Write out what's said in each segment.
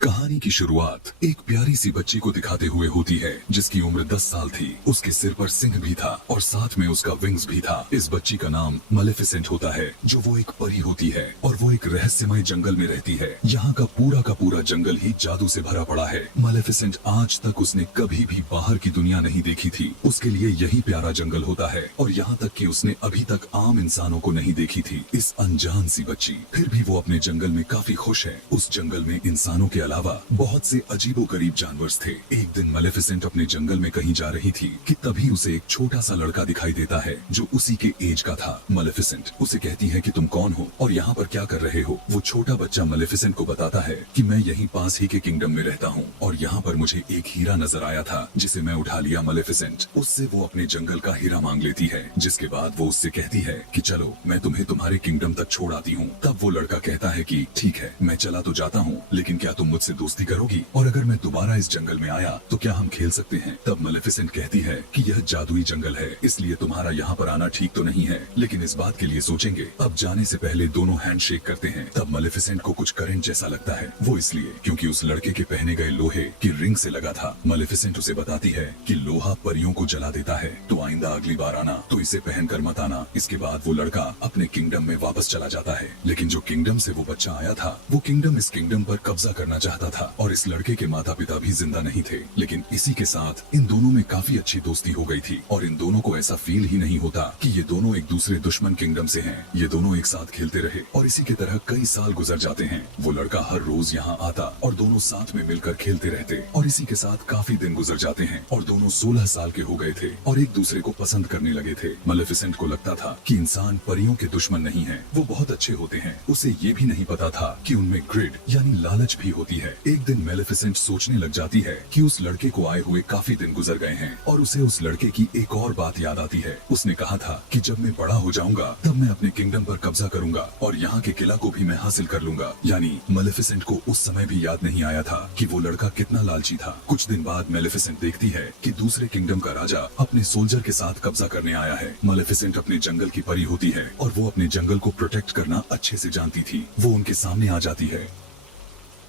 कहानी की शुरुआत एक प्यारी सी बच्ची को दिखाते हुए होती है जिसकी उम्र 10 साल थी। उसके सिर पर सिंह भी था और साथ में उसका विंग्स भी था। इस बच्ची का नाम मलेफिसेंट होता है जो वो एक परी होती है और वो एक रहस्यमय जंगल में रहती है। यहाँ का पूरा जंगल ही जादू से भरा पड़ा है। मलेफिसेंट आज तक उसने कभी भी बाहर की दुनिया नहीं देखी थी। उसके लिए यही प्यारा जंगल होता है और यहाँ तक कि उसने अभी तक आम इंसानों को नहीं देखी थी। इस अनजान सी बच्ची फिर भी वो अपने जंगल में काफी खुश है। उस जंगल में इंसानों के अलावा बहुत से अजीबोगरीब जानवर थे। एक दिन मलेफिसेंट अपने जंगल में कहीं जा रही थी कि तभी उसे एक छोटा सा लड़का दिखाई देता है जो उसी के एज का था। मलेफिसेंट उसे कहती है कि तुम कौन हो और यहाँ पर क्या कर रहे हो। वो छोटा बच्चा मलेफिसेंट को बताता है कि मैं यहीं पास ही के किंगडम में रहता हूँ और यहाँ पर मुझे एक हीरा नजर आया था जिसे मैं उठा लिया। मलेफिसेंट उससे वो अपने जंगल का हीरा मांग लेती है, जिसके बाद वो उससे कहती है कि चलो मैं तुम्हें तुम्हारे किंगडम तक छोड़ आती हूँ। तब वो लड़का कहता है कि ठीक है मैं चला तो जाता हूँ, लेकिन क्या तुम मुझसे दोस्ती करोगी और अगर मैं दोबारा इस जंगल में आया तो क्या हम खेल सकते हैं। तब मलेफिसेंट कहती है कि यह जादुई जंगल है इसलिए तुम्हारा यहाँ पर आना ठीक तो नहीं है, लेकिन इस बात के लिए सोचेंगे। अब जाने से पहले दोनों हैंड शेक करते हैं। तब मलेफिसेंट को कुछ करंट जैसा लगता है, वो इसलिए क्योंकि उस लड़के के पहने गए लोहे की रिंग से लगा था। मलेफिसेंट उसे बताती है कि लोहा परियों को जला देता है, तो आइंदा अगली बार आना तो इसे पहन कर मत आना। इसके बाद वो लड़का अपने किंगडम में वापस चला जाता है, लेकिन जो किंगडम से वो बच्चा आया था वो किंगडम इस किंगडम पर कब्जा करना चाहता था और इस लड़के के माता पिता भी जिंदा नहीं थे। लेकिन इसी के साथ इन दोनों में काफी अच्छी दोस्ती हो गई थी और इन दोनों को ऐसा फील ही नहीं होता कि ये दोनों एक दूसरे दुश्मन किंगडम से हैं। ये दोनों एक साथ खेलते रहे और इसी के तरह कई साल गुजर जाते हैं। वो लड़का हर रोज यहाँ आता और दोनों साथ में मिलकर खेलते रहते और इसी के साथ काफी दिन गुजर जाते हैं और दोनों 16 साल के हो गए थे और एक दूसरे को पसंद करने लगे थे। मलेफिसेंट को लगता था कि इंसान परियों के दुश्मन नहीं है, वो बहुत अच्छे होते हैं। उसे ये भी नहीं पता था कि उनमें ग्रिड यानी लालच भी होती है। एक दिन मेलेफिसेंट सोचने लग जाती है कि उस लड़के को आए हुए काफी दिन गुजर गए हैं और उसे उस लड़के की एक और बात याद आती है। उसने कहा था कि जब मैं बड़ा हो जाऊंगा तब मैं अपने किंगडम पर कब्जा करूंगा और यहाँ के किला को भी मैं हासिल कर लूंगा। यानी मेलेफिसेंट को उस समय भी याद नहीं आया था कि वो लड़का कितना लालची था। कुछ दिन बाद मेलेफिसेंट देखती है कि दूसरे किंगडम का राजा अपने सोल्जर के साथ कब्जा करने आया है। मेलेफिसेंट अपने जंगल की परी होती है और वो अपने जंगल को प्रोटेक्ट करना अच्छे से जानती थी। वो उनके सामने आ जाती है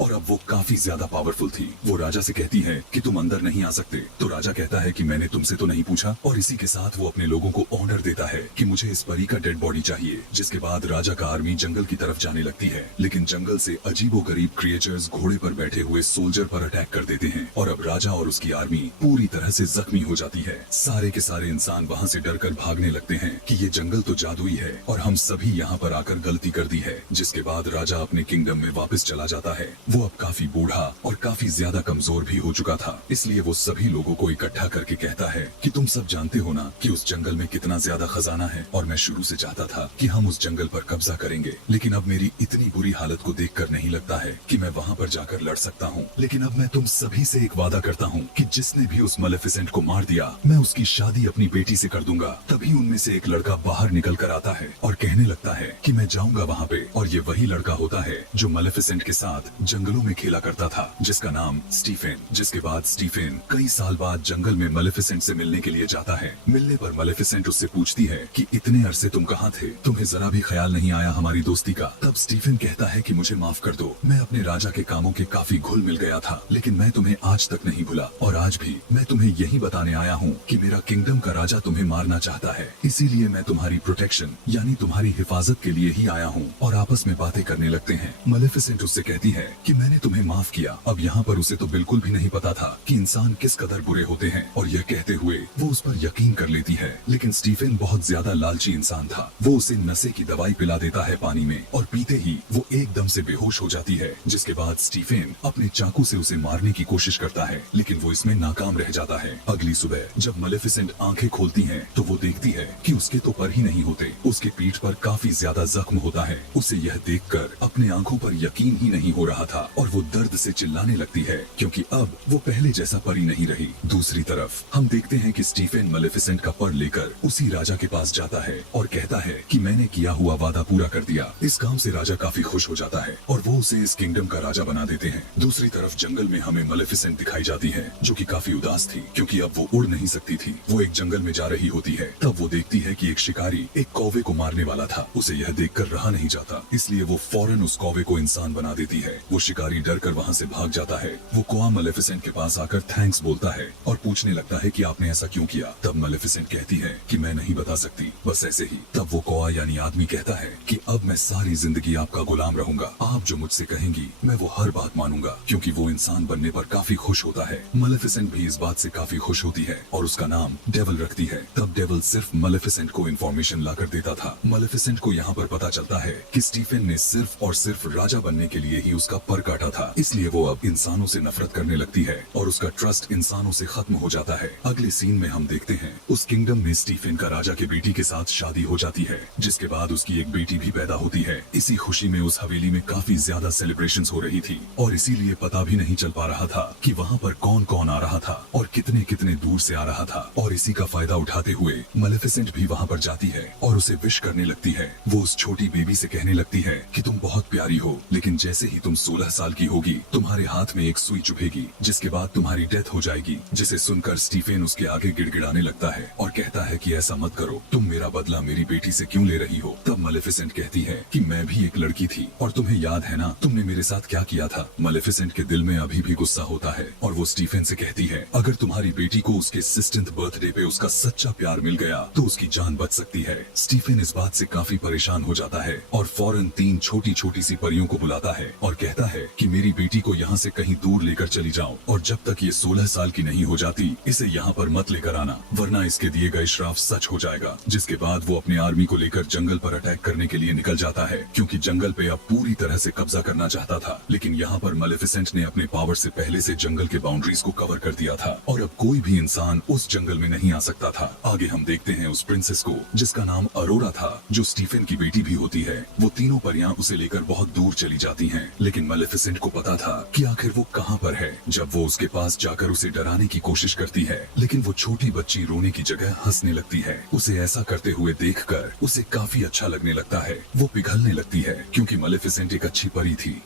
और अब वो काफी ज्यादा पावरफुल थी। वो राजा से कहती है कि तुम अंदर नहीं आ सकते, तो राजा कहता है कि मैंने तुमसे तो नहीं पूछा और इसी के साथ वो अपने लोगों को ऑर्डर देता है कि मुझे इस परी का डेड बॉडी चाहिए। जिसके बाद राजा का आर्मी जंगल की तरफ जाने लगती है, लेकिन जंगल से अजीबोगरीब क्रिएचर्स घोड़े पर बैठे हुए सोल्जर पर अटैक कर देते हैं और अब राजा और उसकी आर्मी पूरी तरह से जख्मी हो जाती है। सारे के सारे इंसान वहाँ से डरकर भागने लगते हैं कि ये जंगल तो जादुई है और हम सभी यहाँ पर आकर गलती कर दी है। जिसके बाद राजा अपने किंगडम में वापस चला जाता है। वो अब काफी बूढ़ा और काफी ज्यादा कमजोर भी हो चुका था, इसलिए वो सभी लोगों को इकट्ठा करके कहता है कि तुम सब जानते हो ना कि उस जंगल में कितना ज्यादा खजाना है और मैं शुरू से चाहता था कि हम उस जंगल पर कब्जा करेंगे, लेकिन अब मेरी इतनी बुरी हालत को देखकर नहीं लगता है कि मैं वहाँ पर जाकर लड़ सकता हूँ। लेकिन अब मैं तुम सभी से एक वादा करता हूँ कि जिसने भी उस मलेफिसेंट को मार दिया मैं उसकी शादी अपनी बेटी से कर दूंगा। तभी उनमें से एक लड़का बाहर निकल कर आता है और कहने लगता है कि मैं जाऊंगा वहाँ पे, और ये वही लड़का होता है जो मलेफिसेंट के साथ जंगलों में खेला करता था, जिसका नाम स्टीफेन। जिसके बाद स्टीफेन कई साल बाद जंगल में मलेफिसेंट से मिलने के लिए जाता है। मिलने पर मलेफिसेंट उससे पूछती है कि इतने अरसे तुम कहाँ थे, तुम्हें जरा भी ख्याल नहीं आया हमारी दोस्ती का। तब स्टीफेन कहता है कि मुझे माफ कर दो, मैं अपने राजा के कामों के काफी घुल मिल गया था, लेकिन मैं तुम्हें आज तक नहीं भूला और आज भी मैं तुम्हें यही बताने आया हूँ कि मेरा किंगडम का राजा तुम्हें मारना चाहता है, इसीलिए मैं तुम्हारी प्रोटेक्शन यानी तुम्हारी हिफाजत के लिए ही आया हूँ। और आपस में बातें करने लगते हैं। मलेफिसेंट उससे कहती है कि मैंने तुम्हें माफ किया। अब यहाँ पर उसे तो बिल्कुल भी नहीं पता था कि इंसान किस कदर बुरे होते हैं और यह कहते हुए वो उस पर यकीन कर लेती है। लेकिन स्टीफेन बहुत ज्यादा लालची इंसान था। वो उसे नशे की दवाई पिला देता है पानी में और पीते ही वो एकदम से बेहोश हो जाती है। जिसके बाद स्टीफेन अपने चाकू से उसे मारने की कोशिश करता है, लेकिन वो इसमें नाकाम रह जाता है। अगली सुबह जब मलेफिसेंट आंखें खोलती है तो वो देखती है कि उसके तो पर ही नहीं होते, उसके पीठ पर काफी ज्यादा जख्म होता है। उसे यह देखकर अपने आंखों पर यकीन ही नहीं हो रहा था और वो दर्द से चिल्लाने लगती है क्योंकि अब वो पहले जैसा परी नहीं रही। दूसरी तरफ हम देखते हैं कि स्टीफेन मलेफिसेंट का पर लेकर उसी राजा के पास जाता है और कहता है कि मैंने किया हुआ वादा पूरा कर दिया। इस काम से राजा काफी खुश हो जाता है और वो उसे इस किंगडम का राजा बना देते हैं। दूसरी तरफ जंगल में हमें मलेफिसेंट दिखाई जाती है जो कि काफी उदास थी क्योंकि अब वो उड़ नहीं सकती थी। वो एक जंगल में जा रही होती है, तब वो देखती है कि एक शिकारी एक कौवे को मारने वाला था। उसे यह देखकर रहा नहीं जाता, इसलिए वो फौरन उस कौवे को इंसान बना देती है। वो वो शिकारी डर कर वहाँ से भाग जाता है। वो कोआ मेलेफिसेंट के पास आकर थैंक्स बोलता है और पूछने लगता है कि आपने ऐसा क्यों किया। तब मेलेफिसेंट कहती है कि मैं नहीं बता सकती, बस ऐसे ही। तब वो कोआ यानी आदमी कहता है कि अब मैं सारी जिंदगी आपका गुलाम रहूंगा, आप जो मुझसे कहेंगी मैं वो हर बात मानूंगा, क्योंकि वो इंसान बनने पर काफी खुश होता है। मेलेफिसेंट भी इस बात से काफी खुश होती है और उसका नाम डेविल रखती है। तब डेविल सिर्फ मेलेफिसेंट को इन्फॉर्मेशन लाकर देता था। मेलेफिसेंट को यहाँ पर पता चलता है कि स्टीफन ने सिर्फ और सिर्फ राजा बनने के लिए ही उसका पर काटा था, इसलिए वो अब इंसानों से नफरत करने लगती है और उसका ट्रस्ट इंसानों से खत्म हो जाता है। अगले सीन में हम देखते हैं उस किंगडम में स्टीफन का राजा के बेटी के साथ शादी हो जाती है, जिसके बाद उसकी एक बेटी भी पैदा होती है। इसी खुशी में उस हवेली में काफी ज्यादा सेलिब्रेशंस हो रही थी और इसीलिए पता भी नहीं चल पा रहा था कि वहाँ पर कौन कौन आ रहा था और कितने कितने दूर से आ रहा था। और इसी का फायदा उठाते हुए मेलेफिसेंट भी वहाँ पर जाती है और उसे विश करने लगती है। वो उस छोटी बेबी से कहने लगती है कि तुम बहुत प्यारी हो, लेकिन जैसे ही तुम 16 साल की होगी तुम्हारे हाथ में एक सुई चुभेगी, जिसके बाद तुम्हारी डेथ हो जाएगी। जिसे सुनकर स्टीफन उसके आगे गिड़गिड़ाने लगता है और कहता है कि ऐसा मत करो, तुम मेरा बदला मेरी बेटी से क्यों ले रही हो। तब मेलेफिसेंट कहती है कि मैं भी एक लड़की थी और तुम्हें याद है ना तुमने मेरे साथ क्या किया था। मेलेफिसेंट के दिल में अभी भी गुस्सा होता है और वो स्टीफन से कहती है अगर तुम्हारी बेटी को उसके 16th बर्थडे पे उसका सच्चा प्यार मिल गया तो उसकी जान बच सकती है। स्टीफन इस बात से काफी परेशान हो जाता है और फौरन 3 छोटी छोटी सी परियों को बुलाता है और कहता है कि मेरी बेटी को यहाँ से कहीं दूर लेकर चली जाओ और जब तक ये 16 साल की नहीं हो जाती इसे यहाँ पर मत लेकर आना, वरना इसके दिए गए श्राप सच हो जाएगा। जिसके बाद वो अपने आर्मी को लेकर जंगल पर अटैक करने के लिए निकल जाता है, क्योंकि जंगल पे अब पूरी तरह से कब्जा करना चाहता था। लेकिन यहाँ पर मेलेफिसेंट ने अपने पावर से पहले से जंगल के बाउंड्रीज को कवर कर दिया था और अब कोई भी इंसान उस जंगल में नहीं आ सकता था। आगे हम देखते हैं उस प्रिंसेस को जिसका नाम अरोरा था, जो स्टीफन की बेटी भी होती है। वो तीनों परियां उसे लेकर बहुत दूर चली जाती हैं, लेकिन मेलेफिसेंट को पता था कि आखिर वो कहाँ पर है। जब वो उसके पास जाकर उसे डराने की कोशिश करती है, लेकिन वो छोटी बच्ची रोने की जगह हंसने लगती है। उसे ऐसा करते हुए देखकर उसे काफी अच्छा लगने लगता है। वो पिघलने लगती है क्योंकि मेलेफिसेंट एक अच्छी परी थी।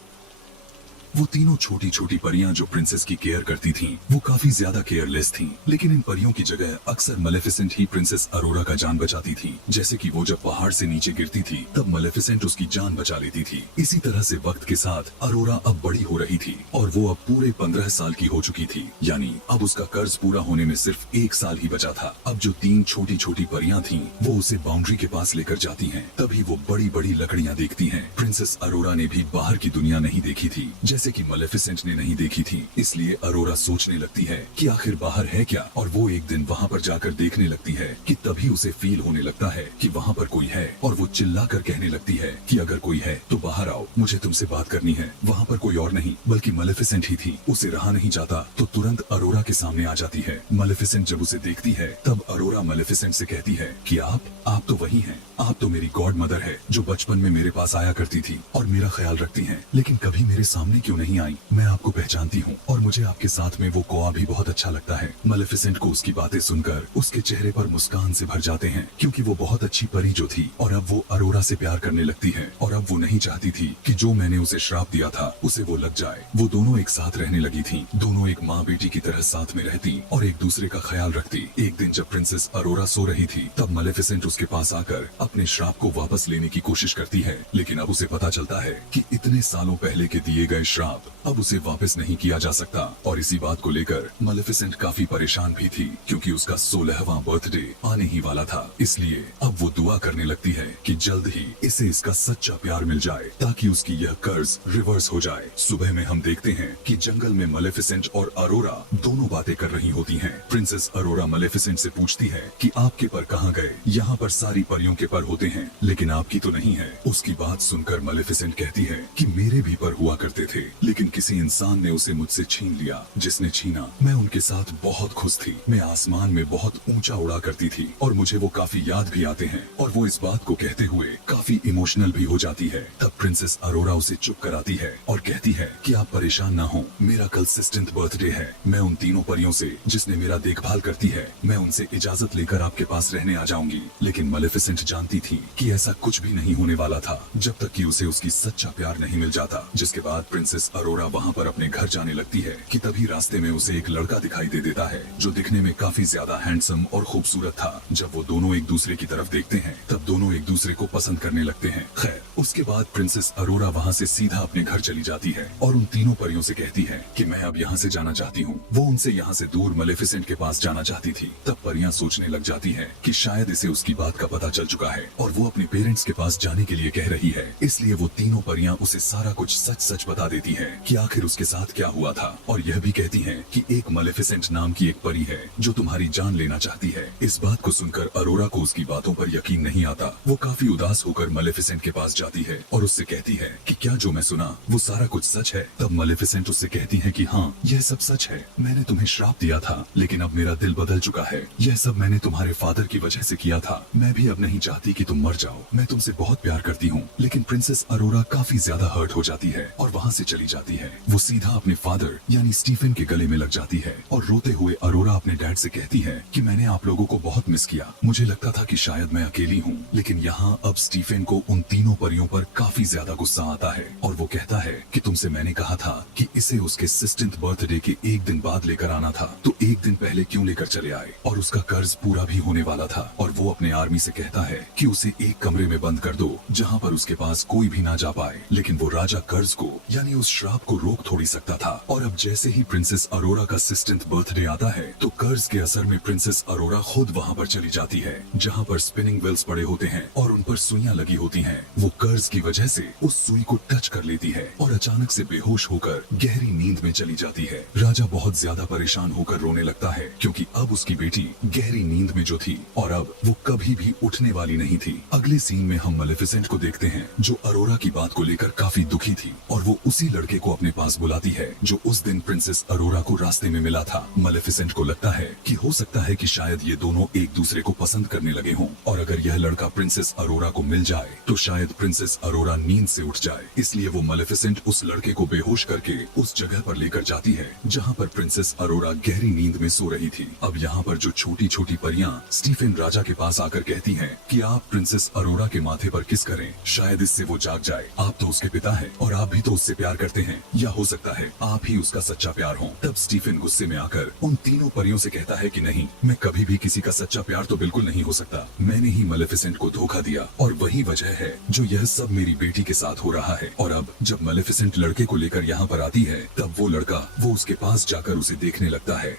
वो तीनों छोटी छोटी परियां जो प्रिंसेस की केयर करती थीं, वो काफी ज्यादा केयरलेस थीं, लेकिन इन परियों की जगह अक्सर मेलेफिसेंट ही प्रिंसेस अरोरा का जान बचाती थी। जैसे कि वो जब पहाड़ से नीचे गिरती थी तब मेलेफिसेंट उसकी जान बचा लेती थी। इसी तरह से वक्त के साथ अरोरा अब बड़ी हो रही थी और वो अब पूरे 15 साल की हो चुकी थी, यानी अब उसका कर्ज पूरा होने में सिर्फ 1 साल ही बचा था। अब जो 3 छोटी छोटी परियां थीं, वो उसे बाउंड्री के पास लेकर जाती हैं। तभी वो बड़ी बड़ी लकड़ियां देखती हैं। प्रिंसेस अरोरा ने भी बाहर की दुनिया नहीं देखी थी, जैसे कि मेलेफिसेंट ने नहीं देखी थी। इसलिए अरोरा सोचने लगती है कि आखिर बाहर है क्या, और वो एक दिन वहाँ पर जाकर देखने लगती है कि तभी उसे फील होने लगता है कि वहाँ पर कोई है और वो चिल्लाकर कहने लगती है कि अगर कोई है तो बाहर आओ, मुझे तुमसे बात करनी है। वहाँ पर कोई और नहीं बल्कि मेलेफिसेंट ही थी। उसे रहा नहीं जाता तो तुरंत अरोरा के सामने आ जाती है। मेलेफिसेंट जब उसे देखती है तब अरोरा मेलेफिसेंट से कहती है कि आप तो वही हैं, आप तो मेरी गॉड मदर है जो बचपन में मेरे पास आया करती थी और मेरा ख्याल रखती हैं, लेकिन कभी मेरे सामने क्यों नहीं आई। मैं आपको पहचानती हूँ और मुझे आपके साथ में वो कोआ भी बहुत अच्छा लगता है। मेलेफिसेंट को उसकी बातें सुनकर उसके चेहरे पर मुस्कान से भर जाते हैं, क्योंकि वो बहुत अच्छी परी जो थी और अब वो अरोरा से प्यार करने लगती है और अब वो नहीं चाहती थी कि जो मैंने उसे श्राप दिया था उसे वो लग जाए। वो दोनों एक साथ रहने लगी थी, दोनों एक माँ बेटी की तरह साथ में रहती और एक दूसरे का ख्याल रखती। एक दिन जब प्रिंसेस अरोरा सो रही थी तब मेलेफिसेंट उसके पास आकर अपने श्राप को वापस लेने की कोशिश करती है, लेकिन अब उसे पता चलता है कि इतने सालों पहले के दिए गए श्राप अब उसे वापस नहीं किया जा सकता। और इसी बात को लेकर मेलेफिसेंट काफी परेशान भी थी, क्योंकि उसका 16वां बर्थडे आने ही वाला था। इसलिए अब वो दुआ करने लगती है कि जल्द ही इसे इसका सच्चा प्यार मिल जाए ताकि उसकी यह कर्ज रिवर्स हो जाए। सुबह में हम देखते हैं कि जंगल में मेलेफिसेंट और अरोरा दोनों बातें कर रही होती हैं। प्रिंसेस अरोरा मेलेफिसेंट से पूछती है कि आपके पर कहाँ गए, यहाँ पर सारी परियों के पर होते हैं लेकिन आपकी तो नहीं है। उसकी बात सुनकर मेलेफिसेंट कहती है कि मेरे भी पर हुआ करते थे, लेकिन किसी इंसान ने उसे मुझसे छीन लिया। जिसने छीना मैं उनके साथ बहुत खुश थी, मैं आसमान में बहुत ऊंचा उड़ा करती थी और मुझे वो काफी याद भी आते हैं। और वो इस बात को कहते हुए काफी इमोशनल भी हो जाती है। तब प्रिंसेस अरोरा उसे चुप कराती है और कहती है कि आप परेशान ना हो, मेरा कल 16th बर्थडे है। मैं उन तीनों परियों से जिसने मेरा देखभाल करती है, मैं उनसे इजाजत लेकर आपके पास रहने आ जाऊंगी। लेकिन मेलेफिसेंट जानती थी कि ऐसा कुछ भी नहीं होने वाला था जब तक कि उसे उसकी सच्चा प्यार नहीं मिल जाता। जिसके बाद प्रिंसेस प्रिंसेस अरोरा वहाँ पर अपने घर जाने लगती है कि तभी रास्ते में उसे एक लड़का दिखाई दे देता है जो दिखने में काफी ज्यादा हैंडसम और खूबसूरत था। जब वो दोनों एक दूसरे की तरफ देखते हैं तब दोनों एक दूसरे को पसंद करने लगते हैं। खैर उसके बाद प्रिंसेस अरोरा वहाँ से सीधा अपने घर चली जाती है और उन तीनों परियों से कहती है कि मैं अब यहाँ से जाना चाहती हूँ। वो उनसे यहाँ से दूर मेलेफिसेंट के पास जाना चाहती थी। तब परियां सोचने लग जाती है कि शायद इसे उसकी बात का पता चल चुका है और वो अपने पेरेंट्स के पास जाने के लिए कह रही है। इसलिए वो तीनों परियां उसे सारा कुछ सच सच बता देती हैं कि आखिर उसके साथ क्या हुआ था, और यह भी कहती हैं कि एक मेलेफिसेंट नाम की एक परी है जो तुम्हारी जान लेना चाहती है। इस बात को सुनकर अरोरा को उसकी बातों पर यकीन नहीं आता। वो काफी उदास होकर मेलेफिसेंट के पास जाती है और उससे कहती है कि क्या जो मैं सुना वो सारा कुछ सच है। तब मेलेफिसेंट उससे कहती है कि हाँ यह सब सच है, मैंने तुम्हें श्राप दिया था लेकिन अब मेरा दिल बदल चुका है। यह सब मैंने तुम्हारे फादर की वजह से किया था। मैं भी अब नहीं चाहती कि तुम मर जाओ। मैं तुमसे बहुत प्यार करती हूँ। लेकिन प्रिंसेस अरोरा काफी ज्यादा हर्ट हो जाती है और वहाँ से चली जाती है। वो सीधा अपने फादर यानी स्टीफन के गले में लग जाती है और रोते हुए अरोरा अपने डैड से कहती है कि मैंने आप लोगों को बहुत मिस किया। मुझे लगता था कि शायद मैं अकेली हूँ, लेकिन यहाँ अब स्टीफन को उन तीनों परियों पर काफी ज्यादा गुस्सा आता है और वो कहता है कि तुमसे मैंने कहा था कि इसे उसके 16th बर्थडे के एक दिन बाद लेकर आना था, तो एक दिन पहले क्यों लेकर चले आए। और उसका कर्ज पूरा भी होने वाला था और वो अपने आर्मी से कहता है कि उसे एक कमरे में बंद कर दो जहाँ पर उसके पास कोई भी ना जा पाए। लेकिन वो राजा कर्ज को यानी उस श्राप को रोक थोड़ी सकता था। और अब जैसे ही प्रिंसेस अरोरा का 16th बर्थडे आता है तो कर्ज के असर में प्रिंसेस अरोरा खुद वहाँ पर चली जाती है जहाँ पर स्पिनिंग व्हील्स पड़े होते हैं और उन पर सुइयां लगी होती हैं। वो कर्ज की वजह से उस सुई को टच कर लेती है और अचानक से बेहोश होकर गहरी नींद में चली जाती है। राजा बहुत ज्यादा परेशान होकर रोने लगता है क्योंकि अब उसकी बेटी गहरी नींद में जो थी और अब वो कभी भी उठने वाली नहीं थी। अगले सीन में हम मेलेफिसेंट को देखते हैं जो अरोरा की बात को लेकर काफी दुखी थी और वो उसी लड़के को अपने पास बुलाती है जो उस दिन प्रिंसेस अरोरा को रास्ते में मिला था। मेलेफिसेंट को लगता है कि हो सकता है कि शायद ये दोनों एक दूसरे को पसंद करने लगे हों और अगर यह लड़का प्रिंसेस अरोरा को मिल जाए तो शायद प्रिंसेस अरोरा नींद से उठ जाए। इसलिए वो मेलेफिसेंट उस लड़के को बेहोश करके उस जगह पर लेकर जाती है जहाँ पर प्रिंसेस अरोरा गहरी नींद में सो रही थी। अब यहाँ पर जो छोटी छोटी परियां स्टीफन राजा के पास आकर कहती हैं कि आप प्रिंसेस अरोरा के माथे पर किस करें, शायद इससे वो जाग जाए। आप तो उसके पिता हैं और आप भी तो उससे प्यार करते हैं, या हो सकता है आप ही उसका सच्चा प्यार हो। तब स्टीफन गुस्से में आकर उन तीनों परियों से कहता है कि नहीं, मैं कभी भी किसी का सच्चा प्यार तो बिल्कुल नहीं हो सकता। मैंने ही मेलेफिसेंट को धोखा दिया और वही वजह है जो यह सब मेरी बेटी के साथ हो रहा है। और अब जब मेलेफिसेंट लड़के को लेकर यहाँ पर आती है तब वो लड़का वो उसके पास जाकर उसे देखने लगता है।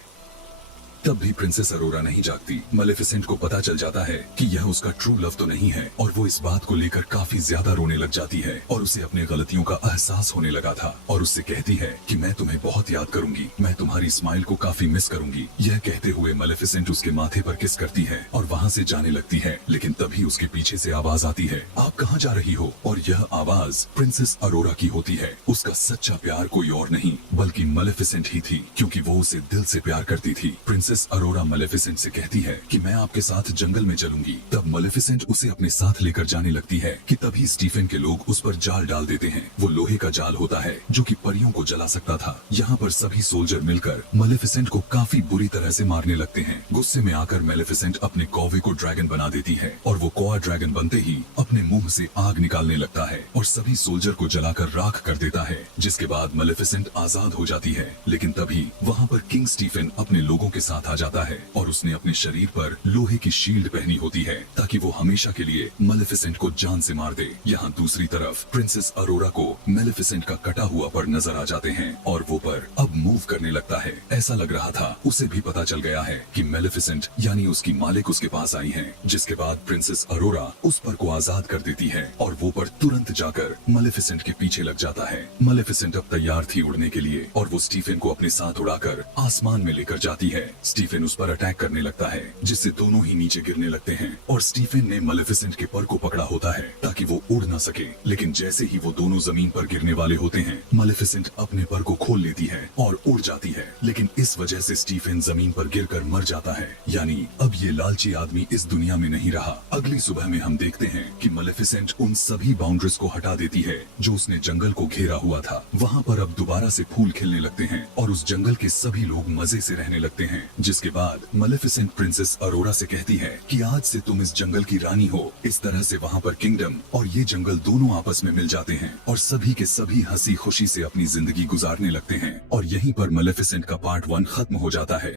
तब भी प्रिंसेस अरोरा नहीं जागती। मेलेफिसेंट को पता चल जाता है कि यह उसका ट्रू लव तो नहीं है और वो इस बात को लेकर काफी ज्यादा रोने लग जाती है और उसे अपने गलतियों का एहसास होने लगा था और उससे कहती है कि मैं तुम्हें बहुत याद करूंगी, मैं तुम्हारी स्माइल को काफी मिस करूंगी। यह कहते हुए मेलेफिसेंट उसके माथे पर किस करती है और वहाँ से जाने लगती है। लेकिन तभी उसके पीछे से आवाज आती है, आप कहाँ जा रही हो? और यह आवाज प्रिंसेस अरोरा की होती है। उसका सच्चा प्यार कोई और नहीं बल्कि मेलेफिसेंट ही थी क्योंकि वो उसे दिल से प्यार करती थी। प्रिंसेस अरोरा मेलेफिसेंट से कहती है कि मैं आपके साथ जंगल में चलूंगी। तब मेलेफिसेंट उसे अपने साथ लेकर जाने लगती है कि तभी स्टीफन के लोग उस पर जाल डाल देते हैं। वो लोहे का जाल होता है जो कि परियों को जला सकता था। यहाँ पर सभी सोल्जर मिलकर मेलेफिसेंट को काफी बुरी तरह से मारने लगते हैं। गुस्से में आकर मेलेफिसेंट अपने कौवे को ड्रैगन बना देती है और वो कौवा ड्रैगन बनते ही अपने मुंह से आग निकालने लगता है और सभी सोल्जर को जलाकर राख कर देता है, जिसके बाद मेलेफिसेंट आजाद हो जाती है। लेकिन तभी वहाँ पर किंग स्टीफन अपने लोगों के साथ आ जाता है और उसने अपने शरीर पर लोहे की शील्ड पहनी होती है ताकि वो हमेशा के लिए मेलेफिसेंट को जान से मार दे। यहाँ दूसरी तरफ प्रिंसेस अरोरा को मेलेफिसेंट का कटा हुआ पर नजर आ जाते हैं और वो पर अब मूव करने लगता है। ऐसा लग रहा था उसे भी पता चल गया है कि मेलेफिसेंट यानी उसकी मालिक उसके पास आई है, जिसके बाद प्रिंसेस अरोरा उस पर को आजाद कर देती है और वो पर तुरंत जाकर मेलेफिसेंट के पीछे लग जाता है। मेलेफिसेंट अब तैयार थी उड़ने के लिए और वो स्टीफन को अपने साथ उड़ाकर आसमान में लेकर जाती है। स्टीफन उस पर अटैक करने लगता है जिससे दोनों ही नीचे गिरने लगते हैं और स्टीफन ने मेलेफिसेंट के पर को पकड़ा होता है ताकि वो उड़ ना सके। लेकिन जैसे ही वो दोनों जमीन पर गिरने वाले होते हैं मेलेफिसेंट अपने पर को खोल लेती है और और उड़ जाती है, लेकिन इस वजह से स्टीफन जमीन पर गिरकर मर जाता है। यानी अब ये लालची आदमी इस दुनिया में नहीं रहा। अगली सुबह में हम देखते हैं कि मेलेफिसेंट उन सभी बाउंड्रीज को हटा देती है जो उसने जंगल को घेरा हुआ था। वहाँ पर अब दोबारा से फूल खिलने लगते हैं और उस जंगल के सभी लोग मजे से रहने लगते हैं। जिसके बाद मेलेफिसेंट प्रिंसेस अरोरा से कहती है कि आज से तुम इस जंगल की रानी हो। इस तरह से वहाँ पर किंगडम और ये जंगल दोनों आपस में मिल जाते हैं और सभी के सभी हंसी खुशी से अपनी जिंदगी गुजारने लगते हैं। और यहीं पर मेलेफिसेंट का पार्ट 1 खत्म हो जाता है।